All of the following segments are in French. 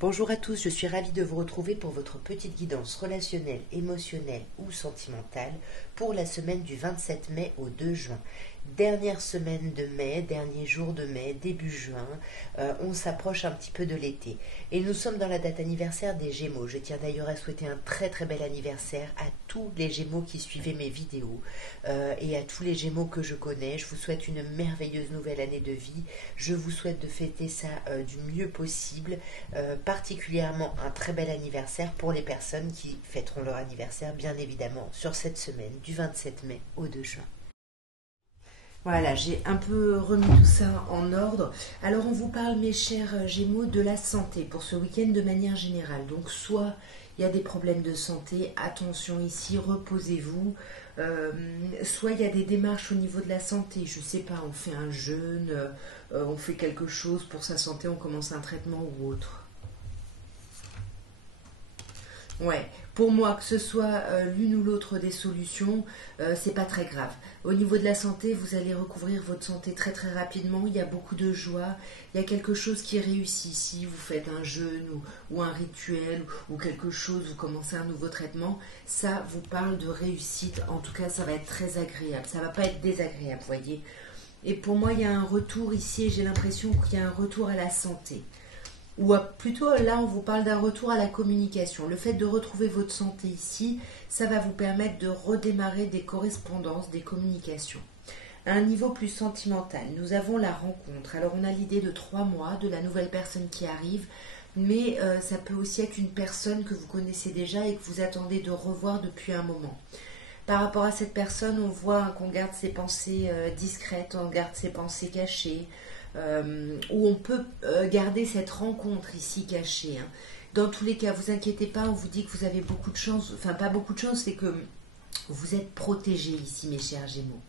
Bonjour à tous, je suis ravie de vous retrouver pour votre petite guidance relationnelle, émotionnelle ou sentimentale pour la semaine du 27 mai au 2 juin. Dernière semaine de mai, dernier jour de mai, début juin, on s'approche un petit peu de l'été. Et nous sommes dans la date anniversaire des Gémeaux. Je tiens d'ailleurs à souhaiter un très très bel anniversaire à tous les Gémeaux qui suivaient mes vidéos et à tous les Gémeaux que je connais. Je vous souhaite une merveilleuse nouvelle année de vie. Je vous souhaite de fêter ça du mieux possible, particulièrement un très bel anniversaire pour les personnes qui fêteront leur anniversaire, bien évidemment, sur cette semaine du 27 mai au 2 juin. Voilà, j'ai un peu remis tout ça en ordre. Alors on vous parle, mes chers Gémeaux, de la santé pour ce week-end de manière générale. Donc soit il y a des problèmes de santé, attention ici, reposez-vous. Soit il y a des démarches au niveau de la santé, je sais pas, on fait un jeûne, on fait quelque chose pour sa santé, on commence un traitement ou autre. Ouais, pour moi, que ce soit l'une ou l'autre des solutions, c'est pas très grave. Au niveau de la santé, vous allez recouvrir votre santé très très rapidement. Il y a beaucoup de joie, il y a quelque chose qui réussit. Si vous faites un jeûne ou un rituel ou quelque chose, vous commencez un nouveau traitement, ça vous parle de réussite. En tout cas, ça va être très agréable. Ça va pas être désagréable, vous voyez. Et pour moi, il y a un retour ici et j'ai l'impression qu'il y a un retour à la santé. Ou plutôt là on vous parle d'un retour à la communication. Le fait de retrouver votre santé ici, ça va vous permettre de redémarrer des correspondances, des communications. À un niveau plus sentimental, nous avons la rencontre. Alors on a l'idée de 3 mois, de la nouvelle personne qui arrive, mais ça peut aussi être une personne que vous connaissez déjà et que vous attendez de revoir depuis un moment. Par rapport à cette personne, on voit qu'on garde ses pensées discrètes, on garde ses pensées cachées, où on peut garder cette rencontre ici cachée. Hein. Dans tous les cas, vous inquiétez pas, on vous dit que vous avez beaucoup de chance, enfin pas beaucoup de chance, c'est que vous êtes protégés ici, mes chers Gémeaux.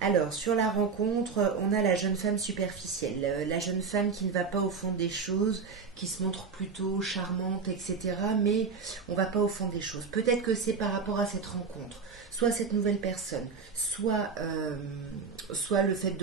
Alors, sur la rencontre, on a la jeune femme superficielle, la jeune femme qui ne va pas au fond des choses, qui se montre plutôt charmante, etc. Mais on ne va pas au fond des choses. Peut-être que c'est par rapport à cette rencontre, soit cette nouvelle personne, soit le fait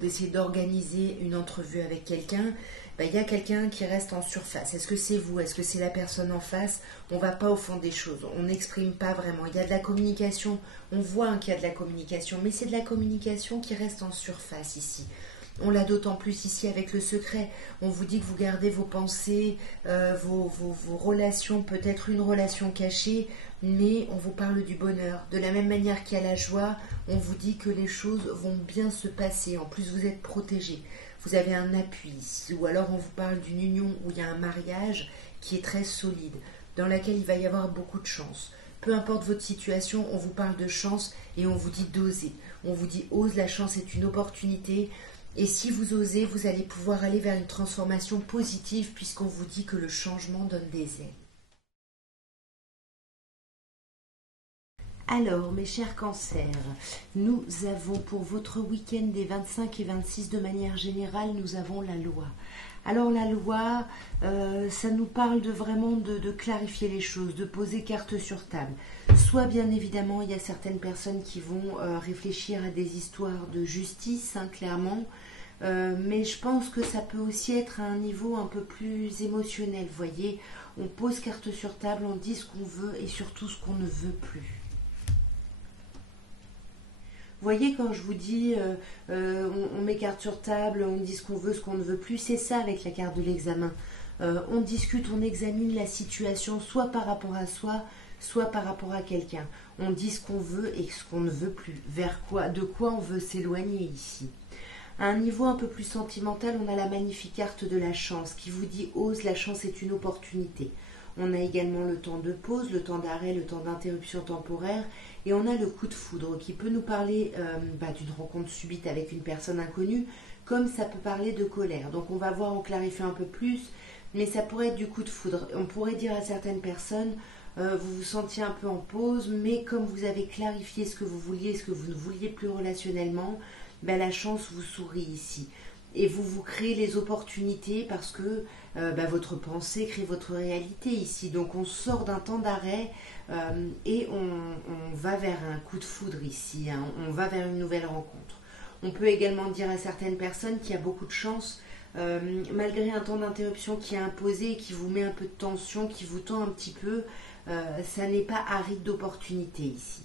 d'essayer d'organiser une entrevue avec quelqu'un. Ben, il y a quelqu'un qui reste en surface. Est-ce que c'est vous? Est-ce que c'est la personne en face? On ne va pas au fond des choses. On n'exprime pas vraiment. Il y a de la communication. On voit qu'il y a de la communication. Mais c'est de la communication qui reste en surface ici. On l'a d'autant plus ici avec le secret. On vous dit que vous gardez vos pensées, vos relations, peut-être une relation cachée, mais on vous parle du bonheur. De la même manière qu'il y a la joie, on vous dit que les choses vont bien se passer. En plus, vous êtes protégés. Vous avez un appui ici. Ou alors on vous parle d'une union où il y a un mariage qui est très solide, dans laquelle il va y avoir beaucoup de chance. Peu importe votre situation, on vous parle de chance et on vous dit d'oser. On vous dit ose, la chance est une opportunité. Et si vous osez, vous allez pouvoir aller vers une transformation positive puisqu'on vous dit que le changement donne des ailes. Alors, mes chers cancers, nous avons pour votre week-end des 25 et 26 de manière générale, nous avons la loi. Alors la loi, ça nous parle de vraiment de clarifier les choses, de poser carte sur table. Soit bien évidemment, il y a certaines personnes qui vont réfléchir à des histoires de justice, hein, clairement. Mais je pense que ça peut aussi être à un niveau un peu plus émotionnel, vous voyez. On pose carte sur table, on dit ce qu'on veut et surtout ce qu'on ne veut plus. Vous voyez, quand je vous dis on met carte sur table, on dit ce qu'on veut, ce qu'on ne veut plus, c'est ça avec la carte de l'examen. On discute, on examine la situation, soit par rapport à soi, soit par rapport à quelqu'un. On dit ce qu'on veut et ce qu'on ne veut plus. Vers quoi, de quoi on veut s'éloigner ici. À un niveau un peu plus sentimental, on a la magnifique carte de la chance qui vous dit ose, la chance est une opportunité. On a également le temps de pause, le temps d'arrêt, le temps d'interruption temporaire. Et on a le coup de foudre qui peut nous parler d'une rencontre subite avec une personne inconnue, comme ça peut parler de colère. Donc on va voir, on clarifie un peu plus, mais ça pourrait être du coup de foudre. On pourrait dire à certaines personnes, vous vous sentiez un peu en pause, mais comme vous avez clarifié ce que vous vouliez, ce que vous ne vouliez plus relationnellement, la chance vous sourit ici. Et vous créez les opportunités parce que votre pensée crée votre réalité ici. Donc on sort d'un temps d'arrêt et on va vers un coup de foudre ici, hein. On va vers une nouvelle rencontre. On peut également dire à certaines personnes qu'il y a beaucoup de chance, malgré un temps d'interruption qui est imposé, qui vous met un peu de tension, qui vous tend un petit peu, ça n'est pas aride d'opportunité ici.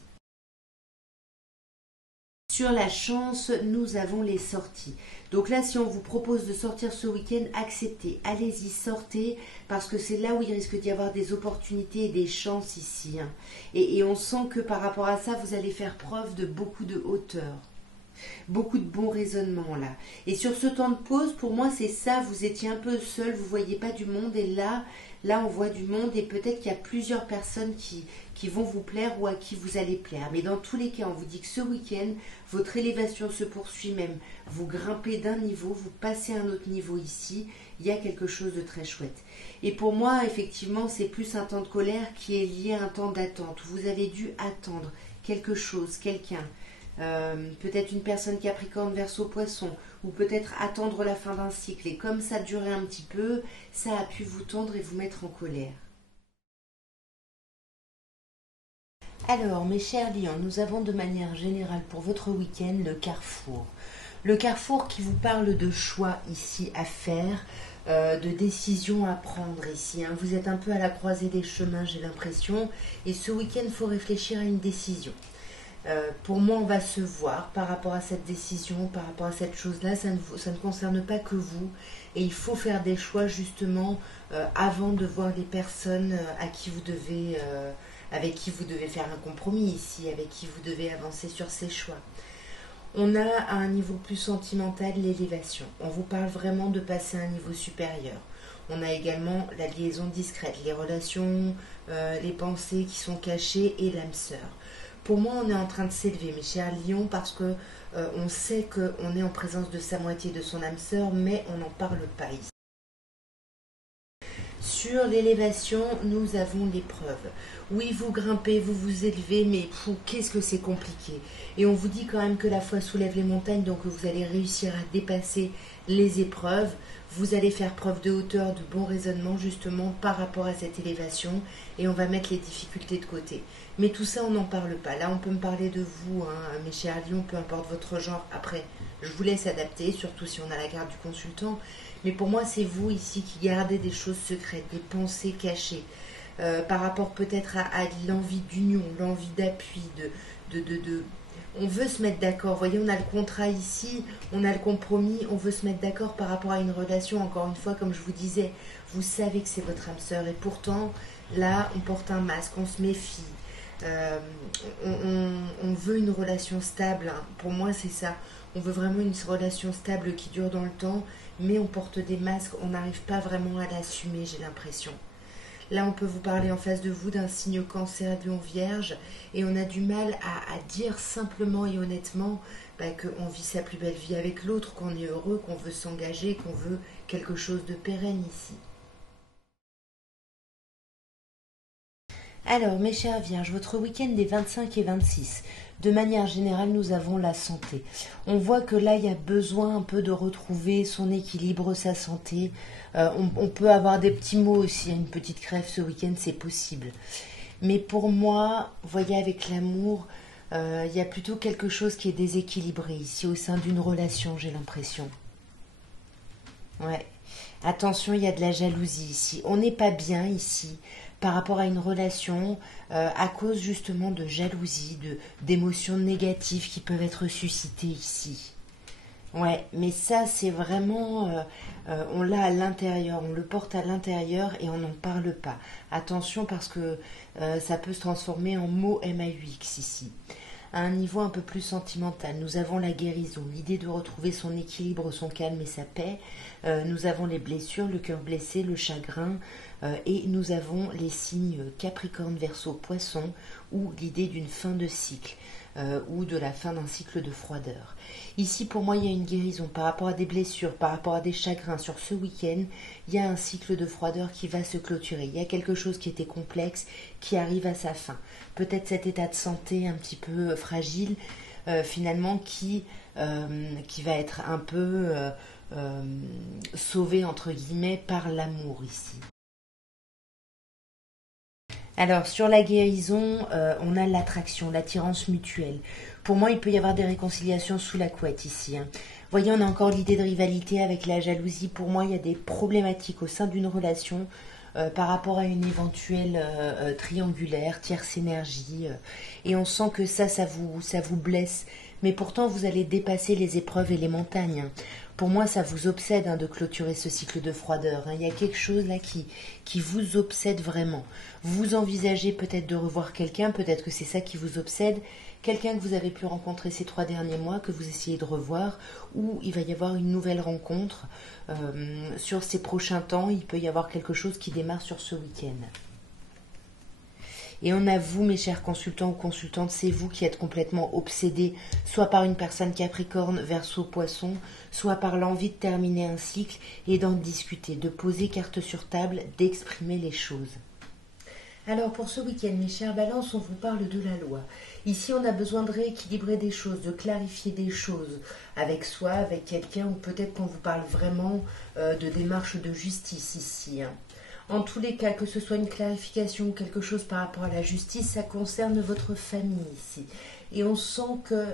Sur la chance, nous avons les sorties. Donc là, si on vous propose de sortir ce week-end, acceptez, allez-y, sortez, parce que c'est là où il risque d'y avoir des opportunités et des chances ici. Hein. Et on sent que par rapport à ça, vous allez faire preuve de beaucoup de hauteur. Beaucoup de bons raisonnements là. Et sur ce temps de pause, pour moi, c'est ça, vous étiez un peu seul, vous ne voyez pas du monde, et là, on voit du monde, et peut-être qu'il y a plusieurs personnes qui vont vous plaire ou à qui vous allez plaire. Mais dans tous les cas, on vous dit que ce week-end, votre élévation se poursuit même. Vous grimpez d'un niveau, vous passez à un autre niveau ici, il y a quelque chose de très chouette. Et pour moi, effectivement, c'est plus un temps de colère qui est lié à un temps d'attente. Vous avez dû attendre quelque chose, quelqu'un. Peut-être une personne Capricorne, Verseau, Poisson, ou peut-être attendre la fin d'un cycle. Et comme ça durait un petit peu, ça a pu vous tendre et vous mettre en colère. Alors, mes chers lions, nous avons de manière générale pour votre week-end le carrefour. Le carrefour qui vous parle de choix ici à faire, de décisions à prendre ici. Hein. Vous êtes un peu à la croisée des chemins, j'ai l'impression. Et ce week-end, il faut réfléchir à une décision. Pour moi, on va se voir par rapport à cette décision, par rapport à cette chose-là. Ça ne concerne pas que vous. Et il faut faire des choix justement avant de voir les personnes avec qui vous devez faire un compromis ici, avec qui vous devez avancer sur ces choix. On a à un niveau plus sentimental l'élévation. On vous parle vraiment de passer à un niveau supérieur. On a également la liaison discrète, les relations, les pensées qui sont cachées et l'âme sœur. Pour moi, on est en train de s'élever, mes chers lions, parce que on sait qu'on est en présence de sa moitié, de son âme sœur, mais on n'en parle pas ici. Sur l'élévation, nous avons l'épreuve. Oui, vous grimpez, vous vous élevez, mais qu'est-ce que c'est compliqué. Et on vous dit quand même que la foi soulève les montagnes, donc vous allez réussir à dépasser les épreuves. Vous allez faire preuve de hauteur, de bon raisonnement justement par rapport à cette élévation, et on va mettre les difficultés de côté. Mais tout ça, on n'en parle pas. Là, on peut me parler de vous, hein, mes chers lions, peu importe votre genre. Après, je vous laisse adapter, surtout si on a la carte du consultant. Mais pour moi, c'est vous ici qui gardez des choses secrètes, des pensées cachées, par rapport peut-être à l'envie d'union, l'envie d'appui, on veut se mettre d'accord. Vous voyez, on a le contrat ici, on a le compromis, on veut se mettre d'accord par rapport à une relation. Encore une fois, comme je vous disais, vous savez que c'est votre âme sœur. Et pourtant, là, on porte un masque, on se méfie. On veut une relation stable. Hein. Pour moi, c'est ça. On veut vraiment une relation stable qui dure dans le temps, mais on porte des masques. On n'arrive pas vraiment à l'assumer, j'ai l'impression. Là, on peut vous parler en face de vous d'un signe cancer, lion, vierge, et on a du mal à dire simplement et honnêtement qu'on vit sa plus belle vie avec l'autre, qu'on est heureux, qu'on veut s'engager, qu'on veut quelque chose de pérenne ici. Alors, mes chers vierges, votre week-end des 25 et 26, de manière générale, nous avons la santé. On voit que là, il y a besoin un peu de retrouver son équilibre, sa santé. On peut avoir des petits maux aussi, une petite crève ce week-end, c'est possible. Mais pour moi, vous voyez, avec l'amour, il y a plutôt quelque chose qui est déséquilibré ici, au sein d'une relation, j'ai l'impression. Ouais. Attention, il y a de la jalousie ici. On n'est pas bien ici par rapport à une relation à cause justement de jalousie, d'émotions négatives qui peuvent être suscitées ici. Ouais, mais ça c'est vraiment, on l'a à l'intérieur, on le porte à l'intérieur et on n'en parle pas. Attention parce que ça peut se transformer en mot MAUX ici. À un niveau un peu plus sentimental, nous avons la guérison, l'idée de retrouver son équilibre, son calme et sa paix. Nous avons les blessures, le cœur blessé, le chagrin, et nous avons les signes Capricorne, Verseau, Poisson, ou l'idée d'une fin de cycle, ou de la fin d'un cycle de froideur. Ici, pour moi, il y a une guérison par rapport à des blessures, par rapport à des chagrins. Sur ce week-end, il y a un cycle de froideur qui va se clôturer. Il y a quelque chose qui était complexe, qui arrive à sa fin. Peut-être cet état de santé un petit peu fragile, finalement, qui va être un peu sauvé, entre guillemets, par l'amour ici. Alors, sur la guérison, on a l'attraction, l'attirance mutuelle. Pour moi, il peut y avoir des réconciliations sous la couette ici, hein. Voyez, on a encore l'idée de rivalité avec la jalousie. Pour moi, il y a des problématiques au sein d'une relation par rapport à une éventuelle triangulaire, tierce énergie. Et on sent que ça vous blesse. Mais pourtant, vous allez dépasser les épreuves et les montagnes, hein. Pour moi, ça vous obsède, hein, de clôturer ce cycle de froideur, hein. Il y a quelque chose là qui vous obsède vraiment. Vous envisagez peut-être de revoir quelqu'un, peut-être que c'est ça qui vous obsède, quelqu'un que vous avez pu rencontrer ces 3 derniers mois, que vous essayez de revoir, ou il va y avoir une nouvelle rencontre. Sur ces prochains temps, il peut y avoir quelque chose qui démarre sur ce week-end. Et on a vous, mes chers consultants ou consultantes, c'est vous qui êtes complètement obsédés, soit par une personne Capricorne, Verseau, Poisson, soit par l'envie de terminer un cycle et d'en discuter, de poser carte sur table, d'exprimer les choses. Alors pour ce week-end, mes chers balances, on vous parle de la loi. Ici, on a besoin de rééquilibrer des choses, de clarifier des choses avec soi, avec quelqu'un, ou peut-être qu'on vous parle vraiment de démarche de justice ici, hein. En tous les cas, que ce soit une clarification ou quelque chose par rapport à la justice, ça concerne votre famille ici. Et on sent que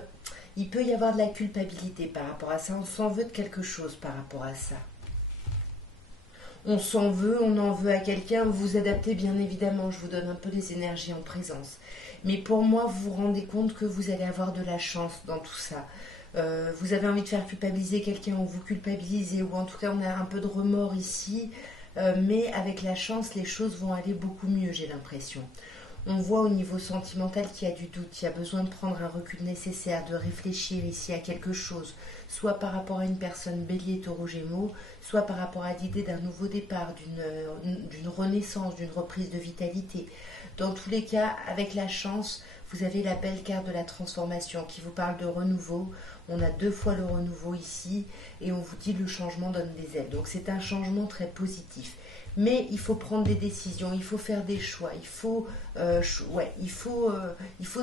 il peut y avoir de la culpabilité par rapport à ça. On s'en veut de quelque chose par rapport à ça. On s'en veut, on en veut à quelqu'un. Vous vous adaptez bien évidemment. Je vous donne un peu les énergies en présence. Mais pour moi, vous vous rendez compte que vous allez avoir de la chance dans tout ça. Vous avez envie de faire culpabiliser quelqu'un ou vous culpabilisez, ou en tout cas on a un peu de remords ici. Mais avec la chance, les choses vont aller beaucoup mieux, j'ai l'impression. On voit au niveau sentimental qu'il y a du doute, il y a besoin de prendre un recul nécessaire, de réfléchir ici à quelque chose, soit par rapport à une personne bélier, taureau, gémeaux, soit par rapport à l'idée d'un nouveau départ, d'une renaissance, d'une reprise de vitalité. Dans tous les cas, avec la chance, vous avez la belle carte de la transformation qui vous parle de renouveau. On a 2 fois le renouveau ici et on vous dit le changement donne des ailes. Donc c'est un changement très positif. Mais il faut prendre des décisions, il faut faire des choix, il faut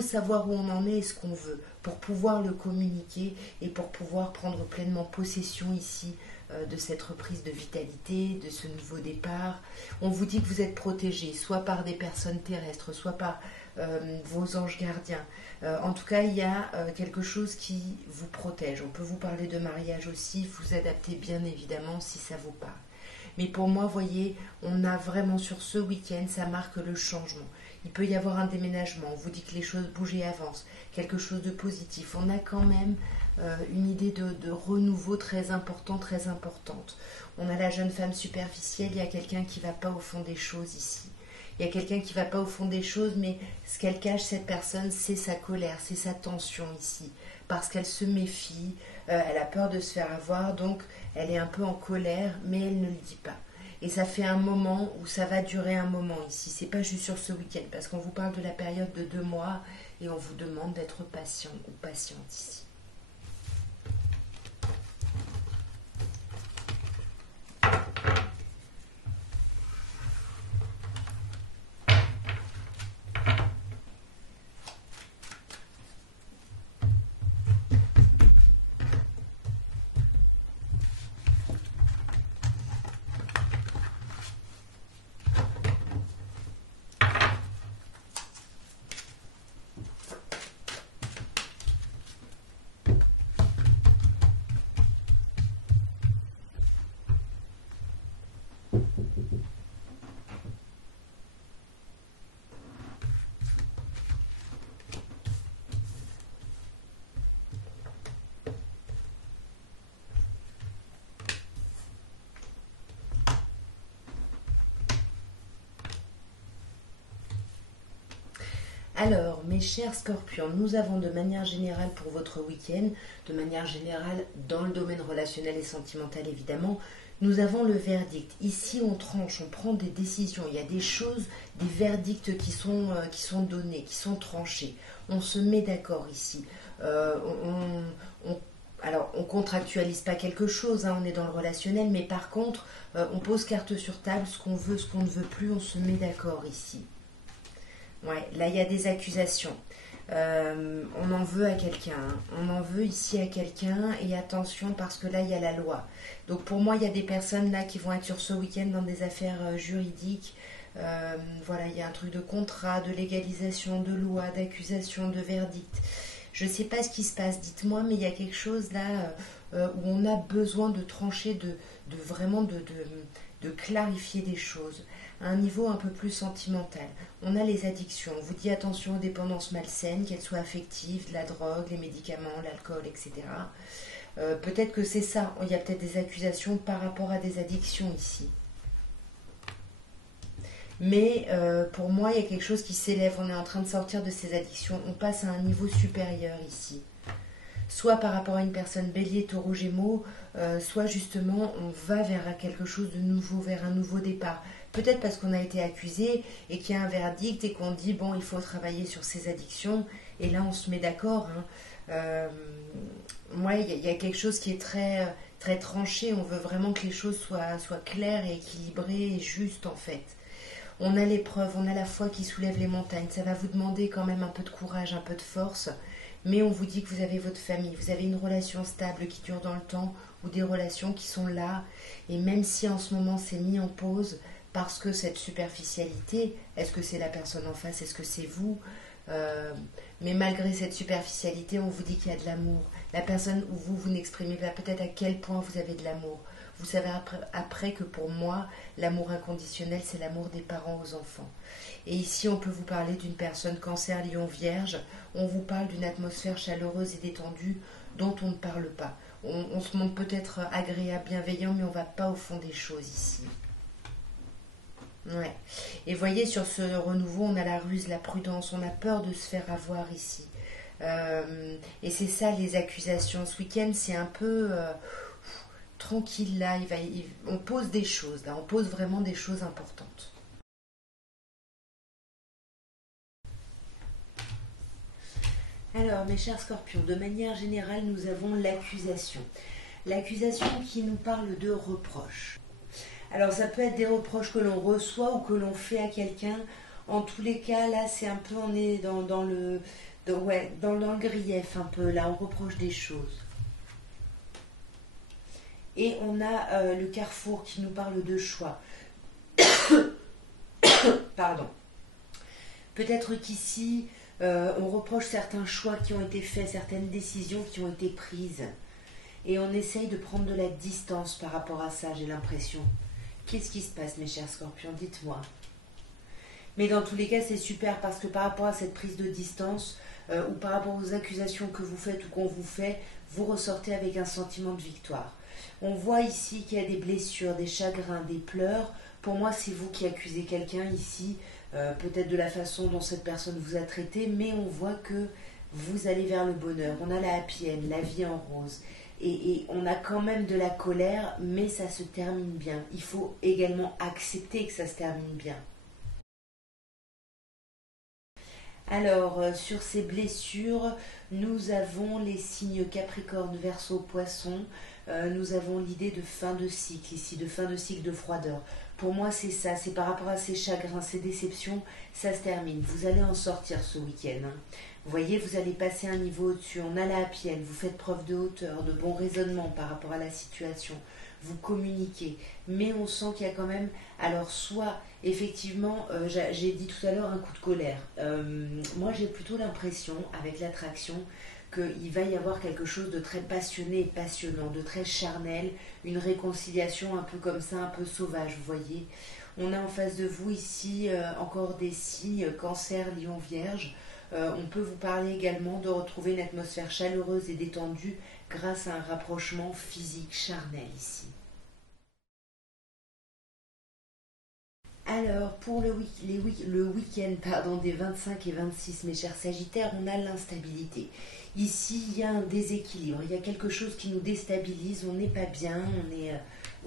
savoir où on en est et ce qu'on veut pour pouvoir le communiquer et pour pouvoir prendre pleinement possession ici de cette reprise de vitalité, de ce nouveau départ. On vous dit que vous êtes protégé, soit par des personnes terrestres, soit par vos anges gardiens. En tout cas, il y a quelque chose qui vous protège. On peut vous parler de mariage aussi, vous adaptez bien évidemment si ça vous parle. Mais pour moi, voyez, on a vraiment sur ce week-end, ça marque le changement. Il peut y avoir un déménagement, on vous dit que les choses bougent et avancent, quelque chose de positif. On a quand même une idée de renouveau très important, très importante. On a la jeune femme superficielle, il y a quelqu'un qui ne va pas au fond des choses ici. Il y a quelqu'un qui ne va pas au fond des choses, mais ce qu'elle cache, cette personne, c'est sa colère, c'est sa tension ici. Parce qu'elle se méfie, elle a peur de se faire avoir, donc elle est un peu en colère, mais elle ne le dit pas. Et ça fait un moment où ça va durer un moment ici. C'est pas juste sur ce week-end, parce qu'on vous parle de la période de 2 mois et on vous demande d'être patient ou patiente ici. Alors, mes chers scorpions, nous avons de manière générale pour votre week-end, de manière générale dans le domaine relationnel et sentimental évidemment, nous avons le verdict. Ici, on tranche, on prend des décisions. Il y a des choses, des verdicts qui sont donnés, qui sont tranchés. On se met d'accord ici. Alors, on contractualise pas quelque chose, hein, on est dans le relationnel, mais par contre, on pose carte sur table, ce qu'on veut, ce qu'on ne veut plus, on se met d'accord ici. Ouais, là il y a des accusations. On en veut à quelqu'un, hein. On en veut ici à quelqu'un et attention parce que là il y a la loi. Donc pour moi il y a des personnes là qui vont être sur ce week-end dans des affaires juridiques Voilà, il y a un truc de contrat, de légalisation, de loi, d'accusation, de verdict. Je ne sais pas ce qui se passe, dites-moi, mais il y a quelque chose là où on a besoin de trancher, vraiment de clarifier des choses à un niveau un peu plus sentimental. On a les addictions. On vous dit attention aux dépendances malsaines, qu'elles soient affectives, de la drogue, les médicaments, l'alcool, etc. Peut-être que c'est ça. Il y a peut-être des accusations par rapport à des addictions ici. Mais pour moi, il y a quelque chose qui s'élève. On est en train de sortir de ces addictions. On passe à un niveau supérieur ici. Soit par rapport à une personne bélier, taureau, gémeaux, soit justement on va vers quelque chose de nouveau, vers un nouveau départ. Peut-être parce qu'on a été accusé et qu'il y a un verdict et qu'on dit bon, il faut travailler sur ses addictions. Et là, on se met d'accord. Moi, il y a quelque chose qui est très, très tranché. On veut vraiment que les choses soient claires et équilibrées et justes en fait. On a l'épreuve, on a la foi qui soulève les montagnes. Ça va vous demander quand même un peu de courage, un peu de force. Mais on vous dit que vous avez votre famille, vous avez une relation stable qui dure dans le temps ou des relations qui sont là. Et même si en ce moment c'est mis en pause parce que cette superficialité, est-ce que c'est la personne en face, est-ce que c'est vous mais malgré cette superficialité, on vous dit qu'il y a de l'amour. La personne où vous n'exprimez pas peut-être à quel point vous avez de l'amour. Vous savez après que pour moi, l'amour inconditionnel, c'est l'amour des parents aux enfants. Et ici, on peut vous parler d'une personne cancer, lion, vierge. On vous parle d'une atmosphère chaleureuse et détendue dont on ne parle pas. On se montre peut-être agréable, bienveillant, mais on ne va pas au fond des choses ici. Ouais. Et voyez, sur ce renouveau, on a la ruse, la prudence, on a peur de se faire avoir ici. Et c'est ça les accusations. Ce week-end, c'est un peu tranquille là. On pose des choses là, on pose vraiment des choses importantes. Alors, mes chers scorpions, de manière générale, nous avons l'accusation. L'accusation qui nous parle de reproches. Alors, ça peut être des reproches que l'on reçoit ou que l'on fait à quelqu'un. En tous les cas, là, c'est un peu, on est dans le grief un peu. Là, on reproche des choses. Et on a le carrefour qui nous parle de choix. Pardon. Peut-être qu'ici, on reproche certains choix qui ont été faits, certaines décisions qui ont été prises. Et on essaye de prendre de la distance par rapport à ça, j'ai l'impression. Qu'est-ce qui se passe, mes chers scorpions? Dites-moi. Mais dans tous les cas, c'est super parce que par rapport à cette prise de distance ou par rapport aux accusations que vous faites ou qu'on vous fait, vous ressortez avec un sentiment de victoire. On voit ici qu'il y a des blessures, des chagrins, des pleurs. Pour moi, c'est vous qui accusez quelqu'un ici, peut-être de la façon dont cette personne vous a traité, mais on voit que vous allez vers le bonheur. On a la happy end, la vie en rose. Et on a quand même de la colère, mais ça se termine bien. Il faut également accepter que ça se termine bien. Alors, sur ces blessures, nous avons les signes Capricorne, Verseau, Poisson. Nous avons l'idée de fin de cycle ici, de fin de cycle de froideur. Pour moi, c'est ça, c'est par rapport à ces chagrins, ces déceptions, ça se termine. Vous allez en sortir ce week-end. Vous voyez, vous allez passer un niveau au-dessus. On a la happy end, vous faites preuve de hauteur, de bon raisonnement par rapport à la situation. Vous communiquez. Mais on sent qu'il y a quand même, alors soit effectivement, j'ai dit tout à l'heure un coup de colère. Moi, j'ai plutôt l'impression, avec l'attraction, qu'il va y avoir quelque chose de très passionné et passionnant, de très charnel, une réconciliation un peu comme ça, un peu sauvage, vous voyez. On a en face de vous ici encore des signes, cancer, lion, vierge. On peut vous parler également de retrouver une atmosphère chaleureuse et détendue grâce à un rapprochement physique charnel ici. Alors, pour le week-end des 25 et 26, mes chers Sagittaires, on a l'instabilité. Ici, il y a un déséquilibre, il y a quelque chose qui nous déstabilise, on n'est pas bien,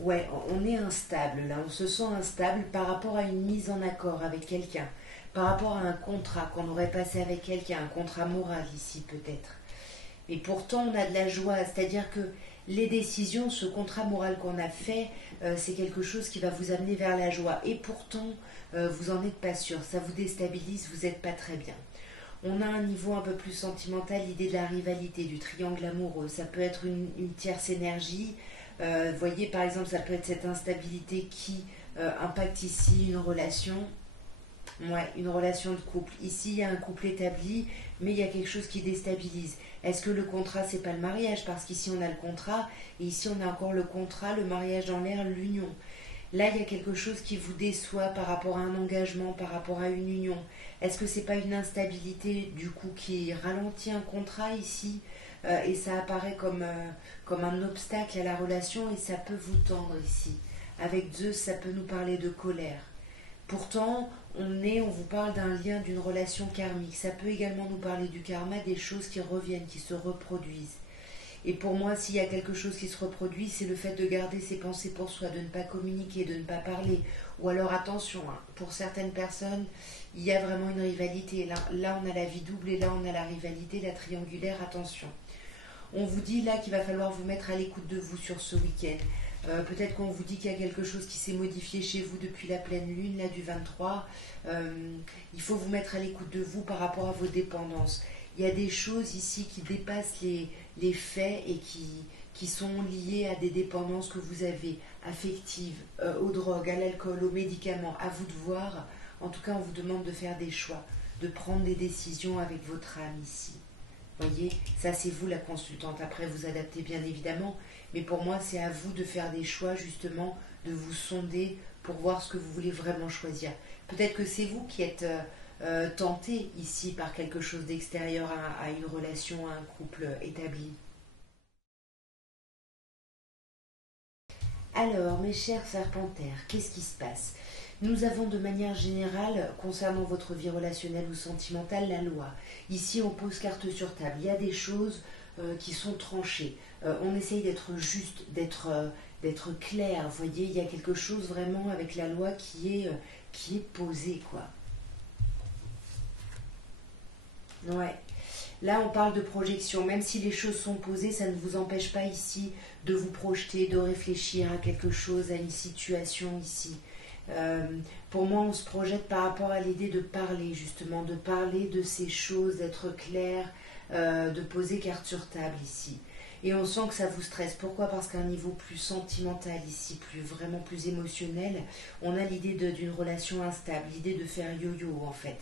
on est instable, là, on se sent instable par rapport à une mise en accord avec quelqu'un, par rapport à un contrat qu'on aurait passé avec quelqu'un, un contrat moral ici peut-être. Mais pourtant, on a de la joie, c'est-à-dire que les décisions, ce contrat moral qu'on a fait, c'est quelque chose qui va vous amener vers la joie. Et pourtant, vous n'en êtes pas sûr, ça vous déstabilise, vous n'êtes pas très bien. On a un niveau un peu plus sentimental, l'idée de la rivalité, du triangle amoureux. Ça peut être une tierce énergie. Vous voyez, par exemple, ça peut être cette instabilité qui impacte ici une relation. Ouais, une relation de couple. Ici, il y a un couple établi, mais il y a quelque chose qui déstabilise. Est-ce que le contrat, c'est pas le mariage? Parce qu'ici, on a le contrat, et ici, on a encore le contrat, le mariage dans l'air, l'union. Là, il y a quelque chose qui vous déçoit par rapport à un engagement, par rapport à une union. Est-ce que c'est pas une instabilité, du coup, qui ralentit un contrat ici? Et ça apparaît comme un obstacle à la relation, et ça peut vous tendre ici. Avec Zeus, ça peut nous parler de colère. Pourtant, on vous parle d'un lien, d'une relation karmique. Ça peut également nous parler du karma, des choses qui reviennent, qui se reproduisent. Et pour moi, s'il y a quelque chose qui se reproduit, c'est le fait de garder ses pensées pour soi, de ne pas communiquer, de ne pas parler. Ou alors, attention, hein, pour certaines personnes, il y a vraiment une rivalité. Là, on a la vie double et là, on a la rivalité, la triangulaire, attention. On vous dit là qu'il va falloir vous mettre à l'écoute de vous sur ce week-end. Peut-être qu'on vous dit qu'il y a quelque chose qui s'est modifié chez vous depuis la pleine lune, là du 23. Il faut vous mettre à l'écoute de vous par rapport à vos dépendances. Il y a des choses ici qui dépassent les faits et qui sont liées à des dépendances que vous avez, affectives, aux drogues, à l'alcool, aux médicaments. À vous de voir. En tout cas, on vous demande de faire des choix, de prendre des décisions avec votre âme ici. Voyez, ça c'est vous la consultante. Après, vous adaptez bien évidemment. Mais pour moi, c'est à vous de faire des choix, justement, de vous sonder pour voir ce que vous voulez vraiment choisir. Peut-être que c'est vous qui êtes tenté ici par quelque chose d'extérieur à une relation, à un couple établi. Alors, mes chers serpentaires, qu'est-ce qui se passe? Nous avons de manière générale, concernant votre vie relationnelle ou sentimentale, la loi. Ici, on pose carte sur table. Il y a des choses qui sont tranchées. On essaye d'être juste, d'être clair. Vous voyez, il y a quelque chose vraiment avec la loi qui est posée, quoi. Ouais. Là, on parle de projection. Même si les choses sont posées, ça ne vous empêche pas ici de vous projeter, de réfléchir à quelque chose, à une situation ici. Euh, pour moi, on se projette par rapport à l'idée de parler, justement, de parler de ces choses, d'être clair, de poser carte sur table ici. Et on sent que ça vous stresse. Pourquoi? Parce qu'à un niveau plus sentimental ici, vraiment plus émotionnel, on a l'idée d'une relation instable, l'idée de faire yo-yo en fait,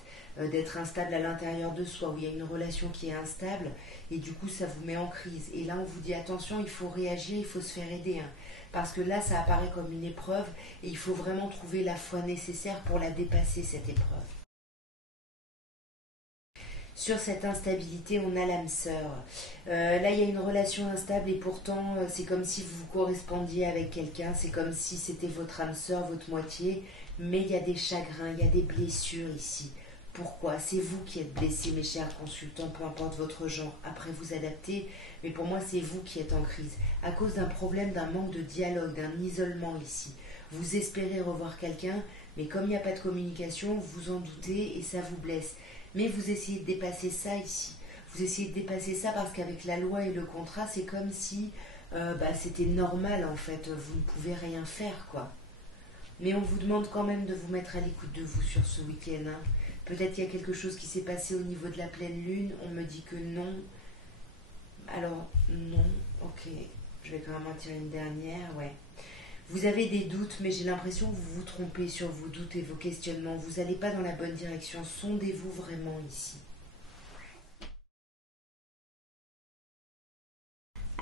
d'être instable à l'intérieur de soi, où il y a une relation qui est instable, et du coup ça vous met en crise. Et là on vous dit attention, il faut réagir, il faut se faire aider, hein, parce que là ça apparaît comme une épreuve, et il faut vraiment trouver la foi nécessaire pour la dépasser, cette épreuve. Sur cette instabilité, on a l'âme sœur. Là, il y a une relation instable et pourtant, c'est comme si vous correspondiez avec quelqu'un. C'est comme si c'était votre âme sœur, votre moitié. Mais il y a des chagrins, il y a des blessures ici. Pourquoi? C'est vous qui êtes blessés, mes chers consultants, peu importe votre genre. Après, vous adaptez. Mais pour moi, c'est vous qui êtes en crise. À cause d'un problème, d'un manque de dialogue, d'un isolement ici. Vous espérez revoir quelqu'un, mais comme il n'y a pas de communication, vous en doutez et ça vous blesse. Mais vous essayez de dépasser ça ici. Vous essayez de dépasser ça parce qu'avec la loi et le contrat, c'est comme si c'était normal en fait. Vous ne pouvez rien faire quoi. Mais on vous demande quand même de vous mettre à l'écoute de vous sur ce week-end, hein. Peut-être il y a quelque chose qui s'est passé au niveau de la pleine lune. On me dit que non. Alors non, ok. Je vais quand même en tirer une dernière, ouais. Vous avez des doutes, mais j'ai l'impression que vous vous trompez sur vos doutes et vos questionnements. Vous n'allez pas dans la bonne direction. Sondez-vous vraiment ici.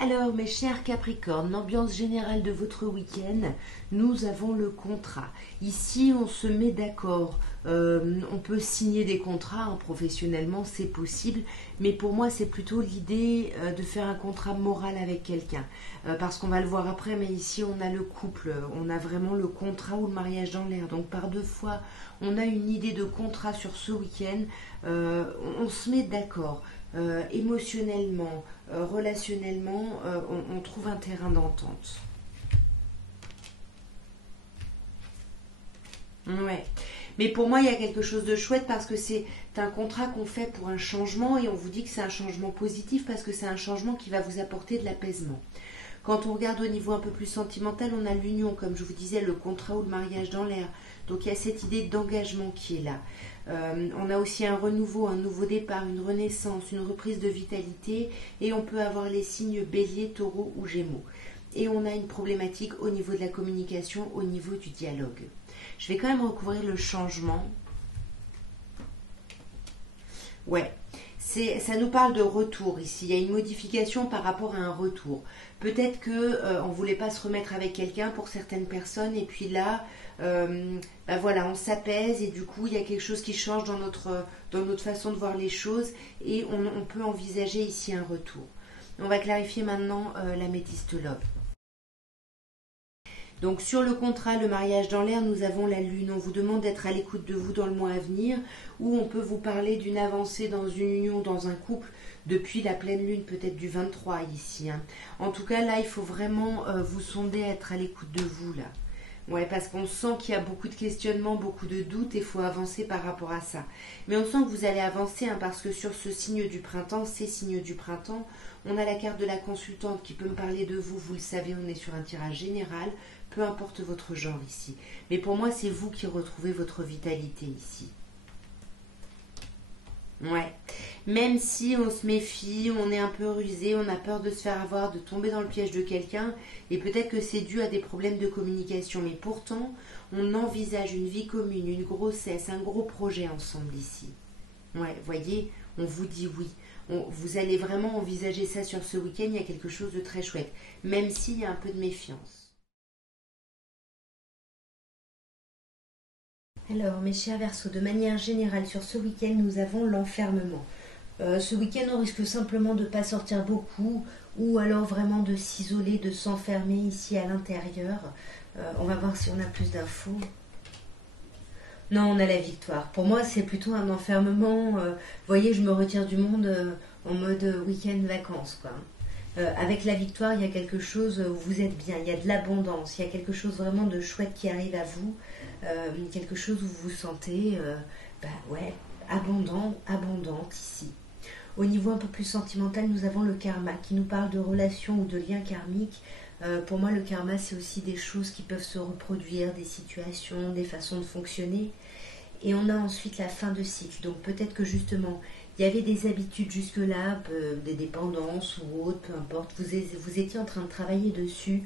Alors, mes chers Capricornes, l'ambiance générale de votre week-end, nous avons le contrat. Ici, on se met d'accord. On peut signer des contrats, hein, professionnellement, c'est possible. Mais pour moi, c'est plutôt l'idée de faire un contrat moral avec quelqu'un. Parce qu'on va le voir après, mais ici, on a le couple. On a vraiment le contrat ou le mariage dans l'air. Donc, par deux fois, on a une idée de contrat sur ce week-end. On se met d'accord. Émotionnellement, relationnellement, on trouve un terrain d'entente. Ouais. Mais pour moi, il y a quelque chose de chouette parce que c'est un contrat qu'on fait pour un changement et on vous dit que c'est un changement positif parce que c'est un changement qui va vous apporter de l'apaisement. Quand on regarde au niveau un peu plus sentimental, on a l'union, comme je vous disais, le contrat ou le mariage dans l'air. Donc il y a cette idée d'engagement qui est là. On a aussi un renouveau, un nouveau départ, une renaissance, une reprise de vitalité et on peut avoir les signes bélier, taureau ou gémeaux. et on a une problématique au niveau de la communication, au niveau du dialogue. Je vais quand même recouvrir le changement. Ouais, ça nous parle de retour ici. Il y a une modification par rapport à un retour. Peut-être que on voulait pas se remettre avec quelqu'un pour certaines personnes, et puis là, voilà, on s'apaise et du coup, il y a quelque chose qui change dans notre façon de voir les choses, et on peut envisager ici un retour. On va clarifier maintenant l'améthyste love. Donc sur le contrat, le mariage dans l'air, nous avons la lune. On vous demande d'être à l'écoute de vous dans le mois à venir, ou on peut vous parler d'une avancée dans une union, dans un couple, depuis la pleine lune, peut-être du 23 ici. Hein. En tout cas, là, il faut vraiment vous sonder, être à l'écoute de vous, là. Ouais, parce qu'on sent qu'il y a beaucoup de questionnements, beaucoup de doutes, et il faut avancer par rapport à ça. Mais on sent que vous allez avancer, hein, parce que sur ce signe du printemps, ces signes du printemps, on a la carte de la consultante qui peut me parler de vous. Vous le savez, on est sur un tirage général, peu importe votre genre ici. Mais pour moi, c'est vous qui retrouvez votre vitalité ici. Ouais. Même si on se méfie, on est un peu rusé, on a peur de se faire avoir, de tomber dans le piège de quelqu'un, et peut-être que c'est dû à des problèmes de communication. Mais pourtant, on envisage une vie commune, une grossesse, un gros projet ensemble ici. Ouais, voyez, on vous dit oui. Vous allez vraiment envisager ça sur ce week-end, il y a quelque chose de très chouette. Même s'il y a un peu de méfiance. Alors, mes chers Verseaux, de manière générale, sur ce week-end, nous avons l'enfermement. Ce week-end, on risque simplement de ne pas sortir beaucoup, ou alors vraiment de s'isoler, de s'enfermer ici à l'intérieur. On va voir si on a plus d'infos. Non, on a la victoire. Pour moi, c'est plutôt un enfermement. Vous voyez, je me retire du monde en mode week-end vacances, quoi. Avec la victoire, il y a quelque chose où vous êtes bien, il y a de l'abondance, il y a quelque chose vraiment de chouette qui arrive à vous, quelque chose où vous vous sentez ouais, abondante ici. Au niveau un peu plus sentimental, nous avons le karma qui nous parle de relations ou de liens karmiques. Pour moi, le karma, c'est aussi des choses qui peuvent se reproduire, des situations, des façons de fonctionner. Et on a ensuite la fin de cycle. Donc peut-être que justement, il y avait des habitudes jusque-là, des dépendances ou autres, peu importe. Vous étiez en train de travailler dessus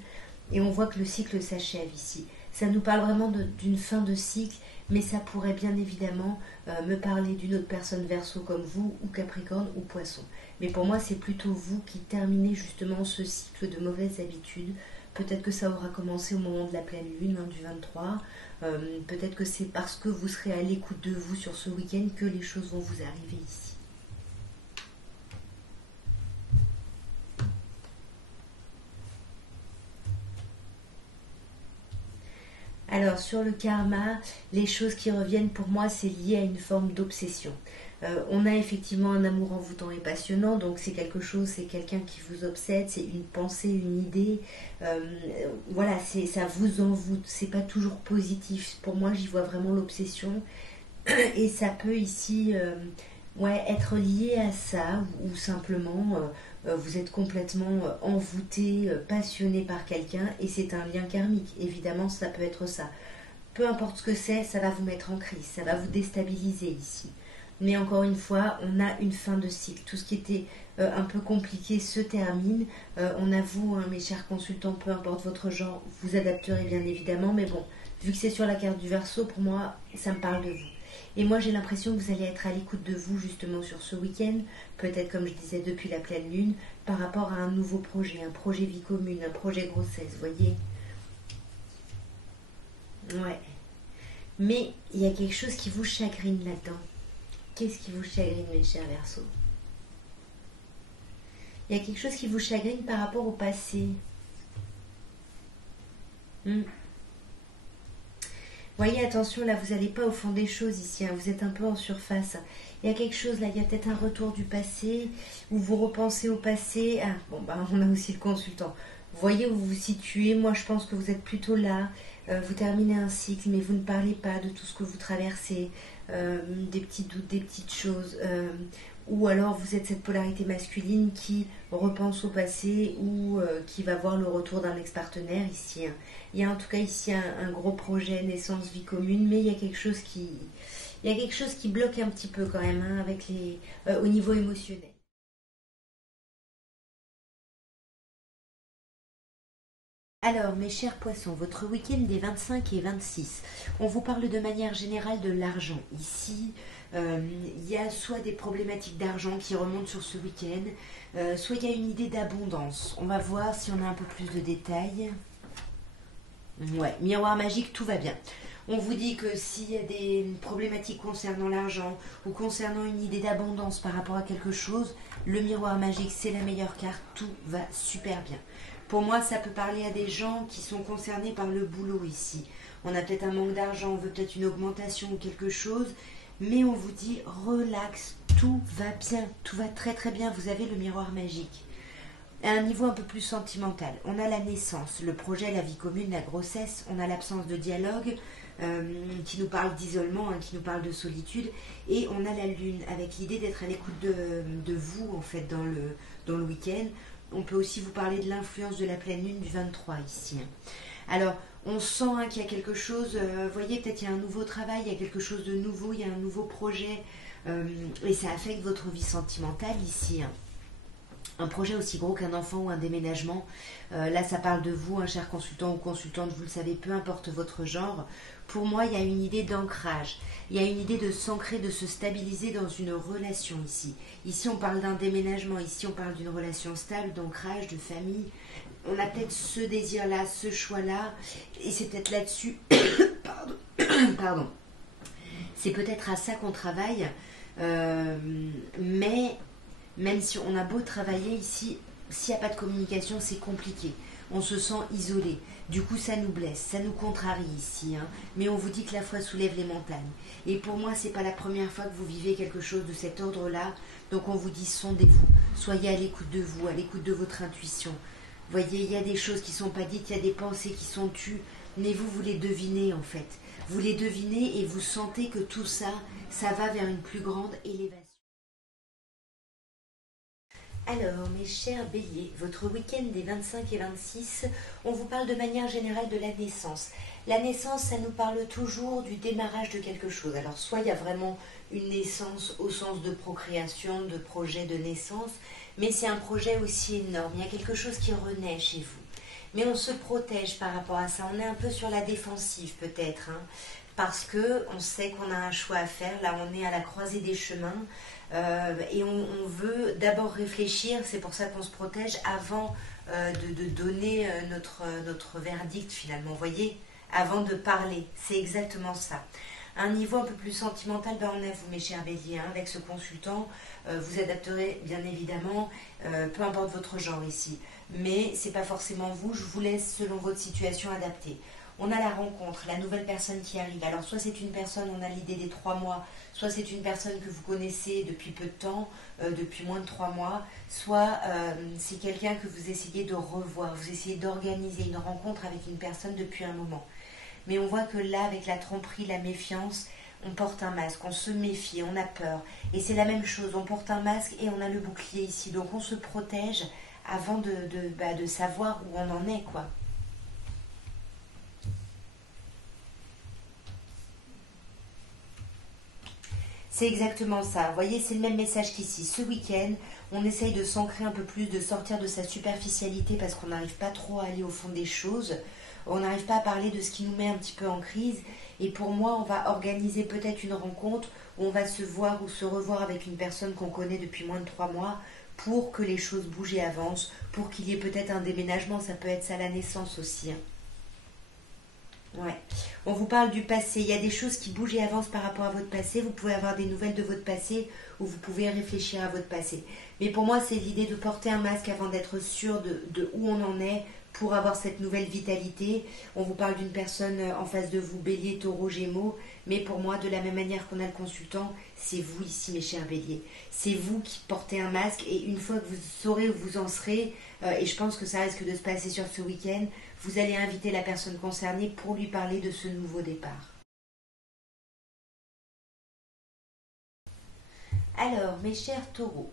et on voit que le cycle s'achève ici. Ça nous parle vraiment d'une fin de cycle, mais ça pourrait bien évidemment me parler d'une autre personne Verseau comme vous, ou Capricorne, ou Poisson. Mais pour moi, c'est plutôt vous qui terminez justement ce cycle de mauvaises habitudes. Peut-être que ça aura commencé au moment de la pleine lune, hein, du 23. Peut-être que c'est parce que vous serez à l'écoute de vous sur ce week-end que les choses vont vous arriver ici. Alors sur le karma, les choses qui reviennent pour moi, c'est lié à une forme d'obsession. On a effectivement un amour envoûtant et passionnant, donc c'est quelque chose, c'est quelqu'un qui vous obsède, c'est une pensée, une idée. Voilà, ça vous envoûte, c'est pas toujours positif. Pour moi, j'y vois vraiment l'obsession, et ça peut ici ouais, être lié à ça, ou simplement vous êtes complètement envoûté, passionné par quelqu'un, et c'est un lien karmique. Évidemment, ça peut être ça. Peu importe ce que c'est, ça va vous mettre en crise, ça va vous déstabiliser ici. Mais encore une fois, on a une fin de cycle. Tout ce qui était un peu compliqué se termine. On avoue, hein, mes chers consultants, peu importe votre genre, vous adapterez bien évidemment. Mais bon, vu que c'est sur la carte du Verseau, pour moi, ça me parle de vous. Et moi, j'ai l'impression que vous allez être à l'écoute de vous justement sur ce week-end, peut-être comme je disais depuis la pleine lune, par rapport à un nouveau projet, un projet vie commune, un projet grossesse, voyez. Ouais. Mais il y a quelque chose qui vous chagrine là-dedans. Qu'est-ce qui vous chagrine, mes chers Verseaux? Il y a quelque chose qui vous chagrine par rapport au passé. Voyez, attention, là, vous n'allez pas au fond des choses ici, hein, vous êtes un peu en surface. Il y a quelque chose, là, il y a peut-être un retour du passé, où vous repensez au passé. Ah, bon, bah, on a aussi le consultant. Vous voyez où vous vous situez, moi je pense que vous êtes plutôt là, vous terminez un cycle, mais vous ne parlez pas de tout ce que vous traversez, des petits doutes, des petites choses, ou alors vous êtes cette polarité masculine qui repense au passé, ou qui va voir le retour d'un ex-partenaire ici, hein. Il y a en tout cas ici un gros projet, naissance, vie commune, mais il y a quelque chose qui bloque un petit peu quand même, hein, avec au niveau émotionnel. Alors, mes chers poissons, votre week-end des 25 et 26, on vous parle de manière générale de l'argent. Ici, il y a soit des problématiques d'argent qui remontent sur ce week-end, soit il y a une idée d'abondance. On va voir si on a un peu plus de détails. Ouais, miroir magique, tout va bien. On vous dit que s'il y a des problématiques concernant l'argent ou concernant une idée d'abondance par rapport à quelque chose, le miroir magique, c'est la meilleure carte, tout va super bien. Pour moi, ça peut parler à des gens qui sont concernés par le boulot ici. On a peut-être un manque d'argent, on veut peut-être une augmentation ou quelque chose, mais on vous dit relax, tout va bien, tout va très très bien, vous avez le miroir magique. À un niveau un peu plus sentimental, on a la naissance, le projet, la vie commune, la grossesse, on a l'absence de dialogue qui nous parle d'isolement, qui nous parle de solitude, et on a la lune avec l'idée d'être à l'écoute de vous en fait dans le week-end. On peut aussi vous parler de l'influence de la pleine lune du 23 ici. Alors, on sent qu'il y a quelque chose, vous voyez, peut-être il y a un nouveau travail, il y a quelque chose de nouveau, il y a un nouveau projet, et ça affecte votre vie sentimentale ici. Un projet aussi gros qu'un enfant ou un déménagement. Là, ça parle de vous, un cher consultant ou consultante, vous le savez, peu importe votre genre. Pour moi, il y a une idée d'ancrage. Il y a une idée de s'ancrer, de se stabiliser dans une relation ici. Ici, on parle d'un déménagement. Ici, on parle d'une relation stable, d'ancrage, de famille. On a peut-être ce désir-là, ce choix-là. Et c'est peut-être là-dessus... Pardon. Pardon. C'est peut-être à ça qu'on travaille. Mais... Même si on a beau travailler ici, s'il n'y a pas de communication, c'est compliqué. On se sent isolé. Du coup, ça nous blesse, ça nous contrarie ici. Mais on vous dit que la foi soulève les montagnes. Et pour moi, ce n'est pas la première fois que vous vivez quelque chose de cet ordre-là. Donc on vous dit, sondez-vous. Soyez à l'écoute de vous, à l'écoute de votre intuition. Vous voyez, il y a des choses qui ne sont pas dites, il y a des pensées qui sont tues. Mais vous les devinez en fait. Vous les devinez et vous sentez que tout ça, ça va vers une plus grande élévation. Alors, mes chers béliers, votre week-end des 25 et 26, on vous parle de manière générale de la naissance. La naissance, ça nous parle toujours du démarrage de quelque chose. Alors, soit il y a vraiment une naissance au sens de procréation, de projet de naissance, mais c'est un projet aussi énorme. Il y a quelque chose qui renaît chez vous. Mais on se protège par rapport à ça. On est un peu sur la défensive peut-être, parce qu'on sait qu'on a un choix à faire. Là, on est à la croisée des chemins. Et on veut d'abord réfléchir, c'est pour ça qu'on se protège avant de donner notre verdict finalement, vous voyez, avant de parler, c'est exactement ça. À un niveau un peu plus sentimental, on a vous mes chers béliers, avec ce consultant, vous adapterez bien évidemment, peu importe votre genre ici, mais c'est pas forcément vous, je vous laisse selon votre situation adapter. On a la rencontre, la nouvelle personne qui arrive. Alors soit c'est une personne, on a l'idée des 3 mois, soit c'est une personne que vous connaissez depuis peu de temps, depuis moins de 3 mois, soit c'est quelqu'un que vous essayez de revoir, vous essayez d'organiser une rencontre avec une personne depuis un moment. Mais on voit que là, avec la tromperie, la méfiance, on porte un masque, on se méfie, on a peur. Et c'est la même chose, on porte un masque et on a le bouclier ici. Donc on se protège avant de savoir où on en est, quoi. C'est exactement ça. Vous voyez, c'est le même message qu'ici. Ce week-end, on essaye de s'ancrer un peu plus, de sortir de sa superficialité parce qu'on n'arrive pas trop à aller au fond des choses. On n'arrive pas à parler de ce qui nous met un petit peu en crise. Et pour moi, on va organiser peut-être une rencontre où on va se voir ou se revoir avec une personne qu'on connaît depuis moins de 3 mois pour que les choses bougent et avancent, pour qu'il y ait peut-être un déménagement. Ça peut être ça la naissance aussi. Ouais. On vous parle du passé. Il y a des choses qui bougent et avancent par rapport à votre passé. Vous pouvez avoir des nouvelles de votre passé ou vous pouvez réfléchir à votre passé. Mais pour moi, c'est l'idée de porter un masque avant d'être sûr de où on en est pour avoir cette nouvelle vitalité. On vous parle d'une personne en face de vous, bélier, taureau, gémeaux. Mais pour moi, de la même manière qu'on a le consultant, c'est vous ici, mes chers béliers. C'est vous qui portez un masque et une fois que vous saurez où vous en serez, et je pense que ça risque de se passer sur ce week-end, vous allez inviter la personne concernée pour lui parler de ce nouveau départ. Alors, mes chers taureaux,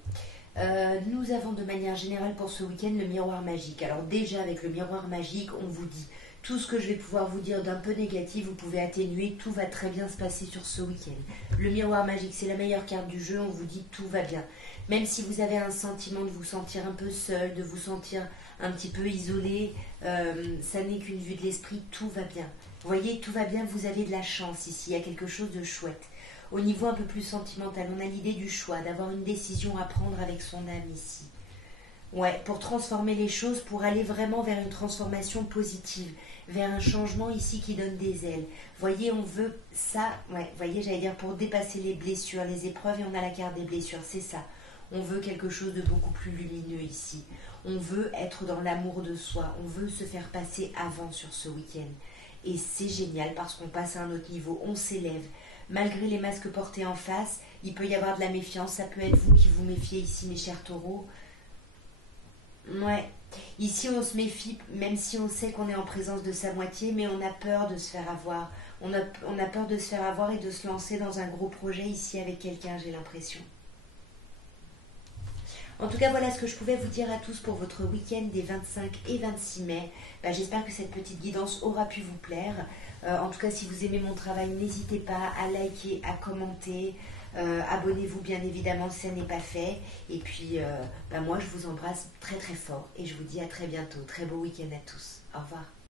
nous avons de manière générale pour ce week-end le miroir magique. Alors déjà, avec le miroir magique, on vous dit tout ce que je vais pouvoir vous dire d'un peu négatif, vous pouvez atténuer, tout va très bien se passer sur ce week-end. Le miroir magique, c'est la meilleure carte du jeu, on vous dit tout va bien. Même si vous avez un sentiment de vous sentir un peu seul, de vous sentir un petit peu isolé, ça n'est qu'une vue de l'esprit, tout va bien. Vous voyez, tout va bien, vous avez de la chance ici, il y a quelque chose de chouette. Au niveau un peu plus sentimental, on a l'idée du choix, d'avoir une décision à prendre avec son âme ici. Ouais, pour transformer les choses, pour aller vraiment vers une transformation positive, vers un changement ici qui donne des ailes. Voyez, on veut ça, ouais, voyez, j'allais dire pour dépasser les blessures, les épreuves, et on a la carte des blessures, c'est ça. On veut quelque chose de beaucoup plus lumineux ici. On veut être dans l'amour de soi, on veut se faire passer avant sur ce week-end. Et c'est génial parce qu'on passe à un autre niveau, on s'élève. Malgré les masques portés en face, il peut y avoir de la méfiance, ça peut être vous qui vous méfiez ici, mes chers taureaux. Ouais, ici on se méfie, même si on sait qu'on est en présence de sa moitié, mais on a peur de se faire avoir. On a peur de se faire avoir et de se lancer dans un gros projet ici avec quelqu'un, j'ai l'impression. En tout cas, voilà ce que je pouvais vous dire à tous pour votre week-end des 25 et 26 mai. J'espère que cette petite guidance aura pu vous plaire. En tout cas, si vous aimez mon travail, n'hésitez pas à liker, à commenter. Abonnez-vous bien évidemment si ça n'est pas fait. Et puis, moi, je vous embrasse très très fort et je vous dis à très bientôt. Très beau week-end à tous. Au revoir.